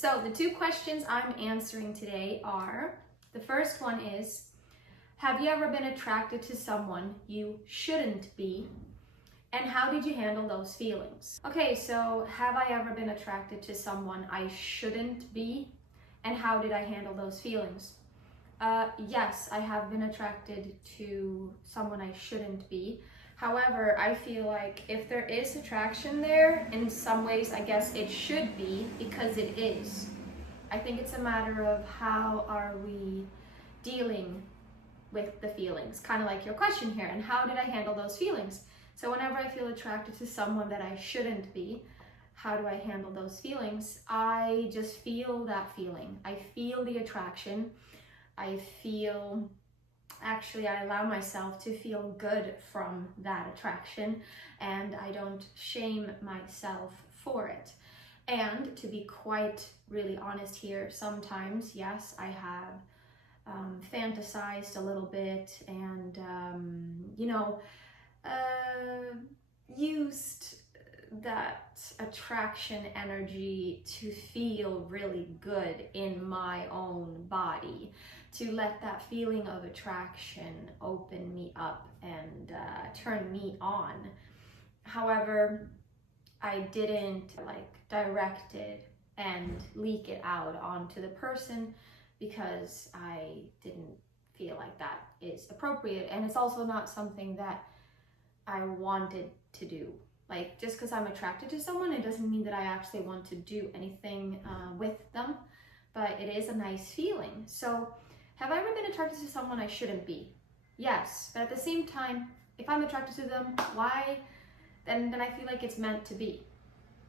So the two questions I'm answering today are, the first one is, have you ever been attracted to someone you shouldn't be? And how did you handle those feelings? Okay, so have I ever been attracted to someone I shouldn't be? And how did I handle those feelings? Yes, I have been attracted to someone I shouldn't be. However, I feel like if there is attraction there, in some ways, I guess it should be, because it is. I think it's a matter of how are we dealing with the feelings, kind of like your question here, and how did I handle those feelings? So whenever I feel attracted to someone that I shouldn't be, how do I handle those feelings? I just feel that feeling. I feel the attraction. I allow myself to feel good from that attraction, and I don't shame myself for it. And to be quite really honest here, sometimes, yes, I have fantasized a little bit and, used that attraction energy to feel really good in my own body, to let that feeling of attraction open me up and turn me on. However, I didn't direct it and leak it out onto the person, because I didn't feel like that is appropriate, and it's also not something that I wanted to do. Like, just because I'm attracted to someone, it doesn't mean that I actually want to do anything with them, but it is a nice feeling. So have I ever been attracted to someone I shouldn't be? Yes, but at the same time, if I'm attracted to them, why? Then I feel like it's meant to be.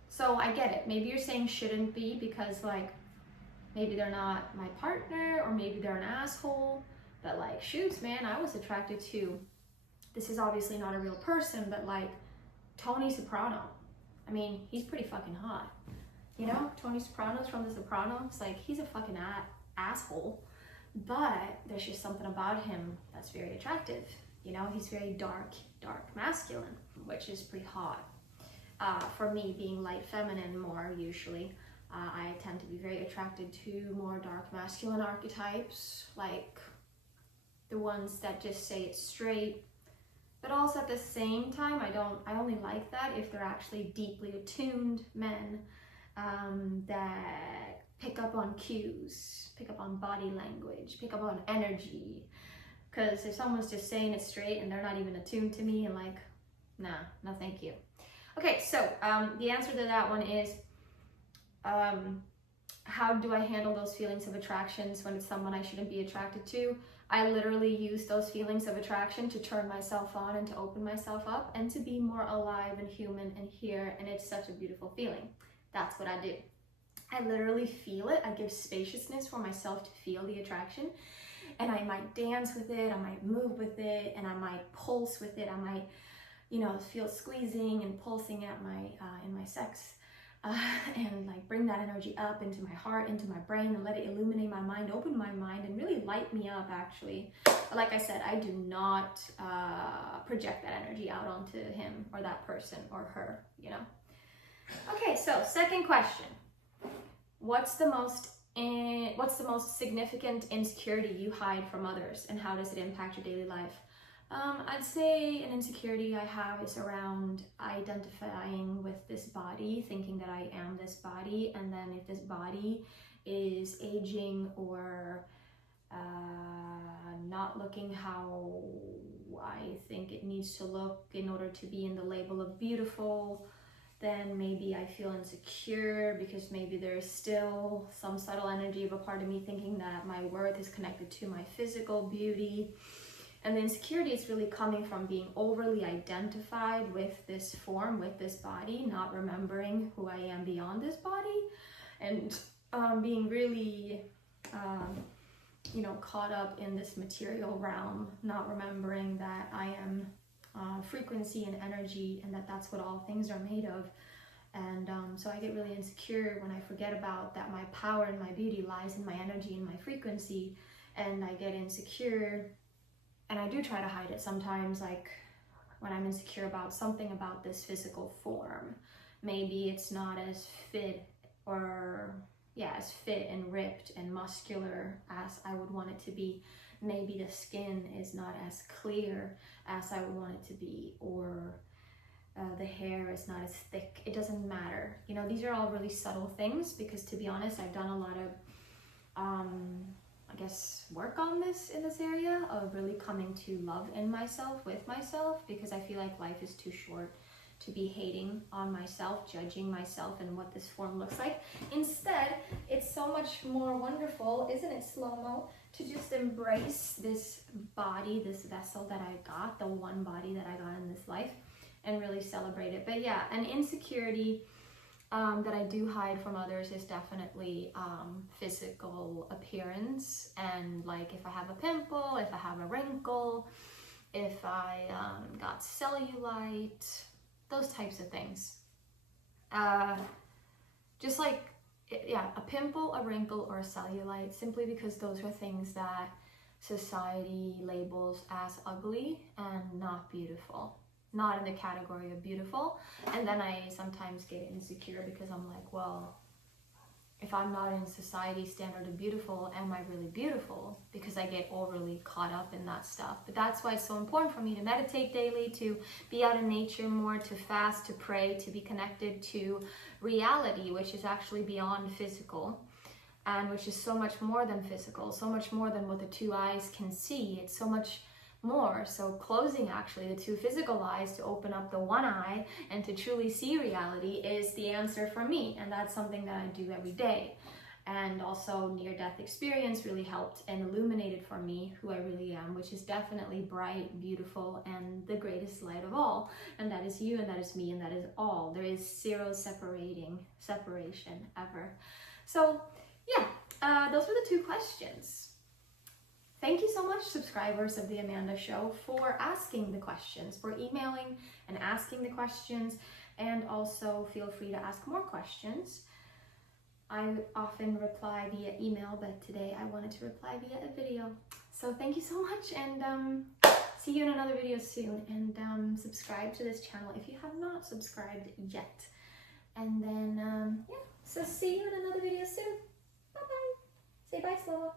So I get it. Maybe you're saying shouldn't be because maybe they're not my partner, or maybe they're an asshole, but shoots, man, I was attracted to, this is obviously not a real person, but Tony Soprano. I mean, he's pretty fucking hot. You know, Tony Soprano's from The Sopranos. He's a fucking asshole, but there's just something about him that's very attractive. You know, he's very dark masculine, which is pretty hot. For me, being light feminine more usually, I tend to be very attracted to more dark masculine archetypes, like the ones that just say it straight. But also at the same time, I only like that if they're actually deeply attuned men that pick up on cues, pick up on body language, pick up on energy. Because if someone's just saying it straight and they're not even attuned to me, and nah, no thank you. Okay, so the answer to that one is, how do I handle those feelings of attractions when it's someone I shouldn't be attracted to? I literally use those feelings of attraction to turn myself on and to open myself up and to be more alive and human and here, and it's such a beautiful feeling. That's what I do. I literally feel it. I give spaciousness for myself to feel the attraction, and I might dance with it, I might move with it, and I might pulse with it. I might, feel squeezing and pulsing at in my sex. And bring that energy up into my heart, into my brain, and let it illuminate my mind, open my mind, and really light me up, actually. Like I said, I do not project that energy out onto him or that person or her, Okay, so second question. What's the most significant insecurity you hide from others, and how does it impact your daily life? I'd say an insecurity I have is around identifying with this body, thinking that I am this body, and then if this body is aging or not looking how I think it needs to look in order to be in the label of beautiful, then maybe I feel insecure, because maybe there's still some subtle energy of a part of me thinking that my worth is connected to my physical beauty. And the insecurity is really coming from being overly identified with this form, with this body, not remembering who I am beyond this body, and being really, caught up in this material realm, not remembering that I am frequency and energy, and that's what all things are made of. And so I get really insecure when I forget about that my power and my beauty lies in my energy and my frequency, and I get insecure. And I do try to hide it sometimes, when I'm insecure about something about this physical form. Maybe it's not as fit or as fit and ripped and muscular as I would want it to be. Maybe the skin is not as clear as I would want it to be, or the hair is not as thick. It doesn't matter. You know, these are all really subtle things, because to be honest, I've done a lot of, I guess, work on this in this area of really coming to love in myself, with myself, because I feel like life is too short to be hating on myself, judging myself and what this form looks like. Instead, it's so much more wonderful, isn't it, slow-mo, to just embrace this body, this vessel that I got, the one body that I got in this life, and really celebrate it. But yeah, an insecurity that I do hide from others is definitely physical appearance, and like if I have a pimple, if I have a wrinkle, if I got cellulite, those types of things. Just like, yeah, a pimple, a wrinkle, or a cellulite, simply because those are things that society labels as ugly and not beautiful. Not in the category of beautiful. And then I sometimes get insecure because I'm like, well, if I'm not in society's standard of beautiful, am I really beautiful? Because I get overly caught up in that stuff. But that's why it's so important for me to meditate daily, to be out in nature more, to fast, to pray, to be connected to reality, which is actually beyond physical, and which is so much more than physical, so much more than what the two eyes can see. It's so much more. So closing actually the two physical eyes to open up the one eye and to truly see reality is the answer for me. And that's something that I do every day. And also near-death experience really helped and illuminated for me who I really am, which is definitely bright, beautiful, and the greatest light of all. And that is you, and that is me, and that is all. There is zero separation ever. So yeah, those were the two questions. Thank you so much, subscribers of The Amanda Show, for asking the questions, for emailing and asking the questions, and also feel free to ask more questions. I often reply via email, but today I wanted to reply via a video. So thank you so much, and see you in another video soon. And subscribe to this channel if you have not subscribed yet. And then, yeah, so see you in another video soon. Bye-bye. Say bye, Slow.